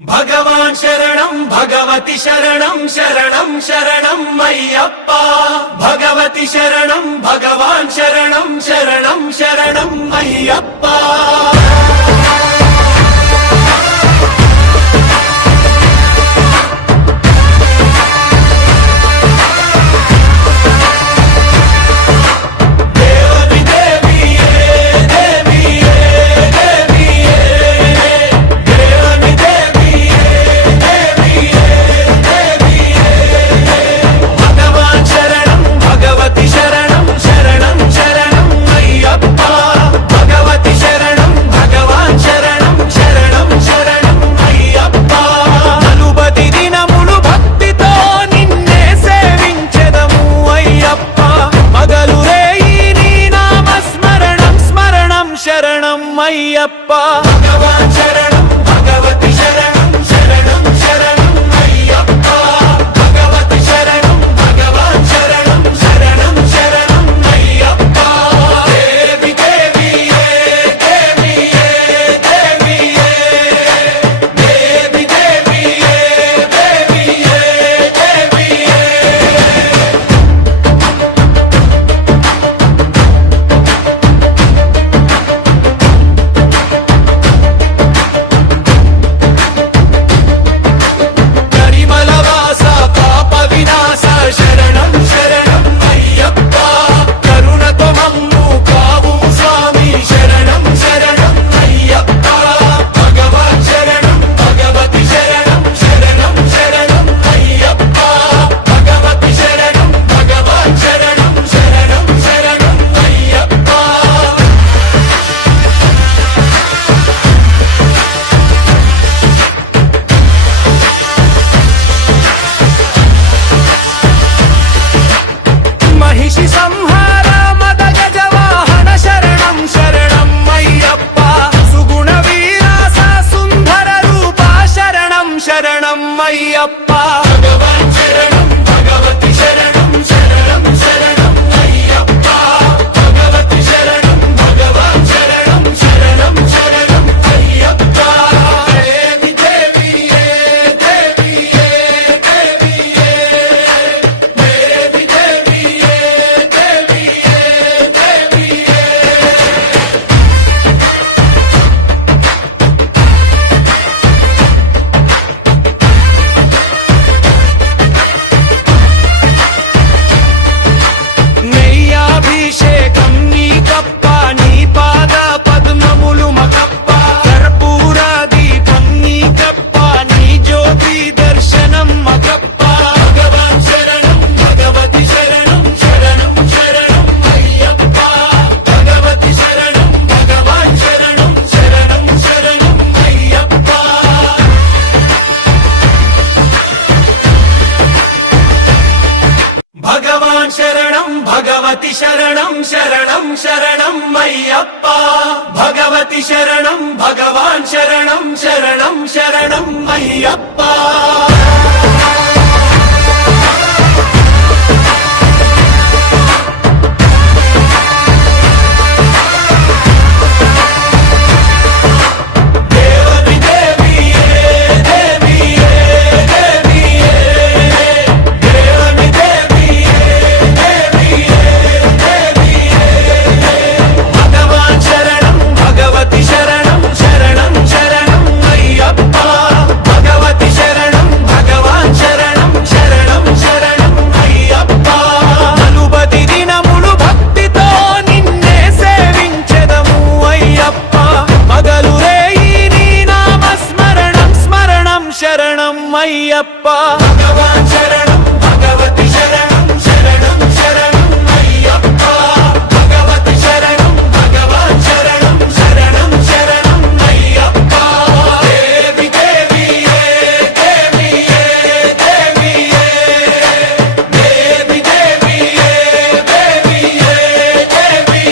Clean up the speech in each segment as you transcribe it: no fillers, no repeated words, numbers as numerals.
भगवान शरणं भगवति शरणं शरणं शरणं अय्यप्पा भगवति शरणं भगवान शरणं शरणं शरणं अय्यप्पा अय्यप्पा भगवान शरणं भगवति शरणं शरणं शरणं अय्यप्पा भगवति शरणं भगवान शरणं शरणं शरणं अय्यप्पा देवी देवी देवी देवी देवी देवी देवी संहार मद गजवाहन शरणं शरणं अय्यप्पा सुगुण वीरास सुंदर रूपा शरणं शरणं अय्यप्पा भगवान शरणं भगवति शरणं शरणं शरणं अय्यप्पा भगवति शरणं भगवान शरणं शरणं शरणं अय्यप्पा देवी देवी देवी देवी भगवान शरणं भगवति शरणं शरणं शरणं अय्यप्पा भगवति शरणं भगवान शरणं शरणं शरणं अय्यप्पा अय्यप्पा भगवान शरणं भगवति शरणं शरणं शरणं अय्यप्पा भगवति शरणं भगवान शरणं शरणं शरणं अय्यप्पा देवी देवी देवी देवी देवी देवी देवी देवी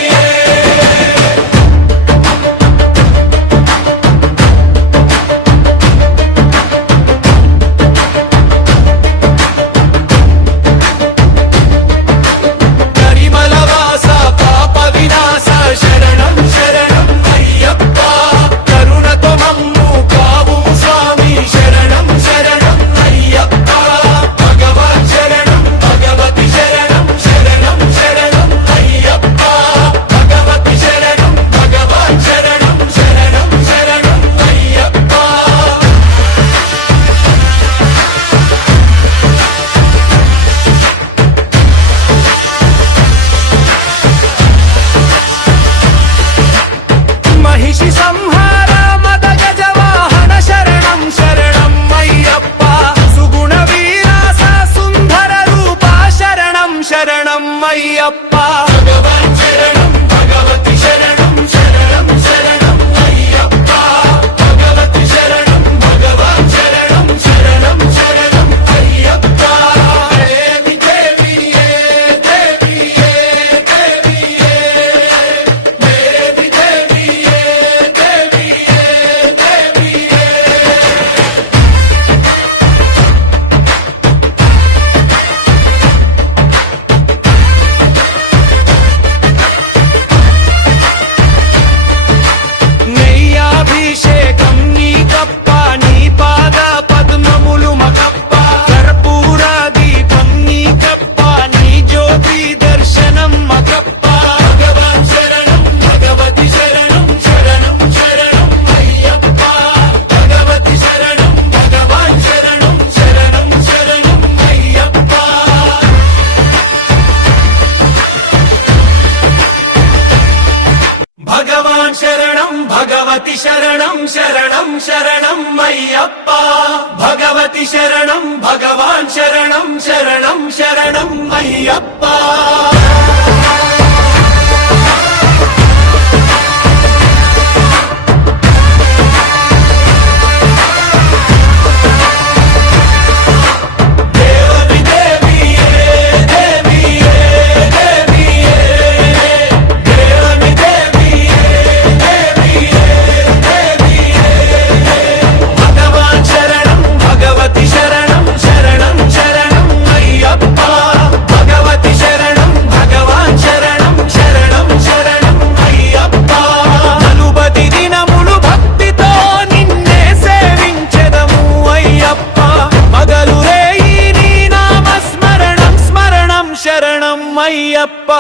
భగవతి శరణం భగవాన్ శరణం శరణం శరణం అయ్యప్ప అయ్యప్ప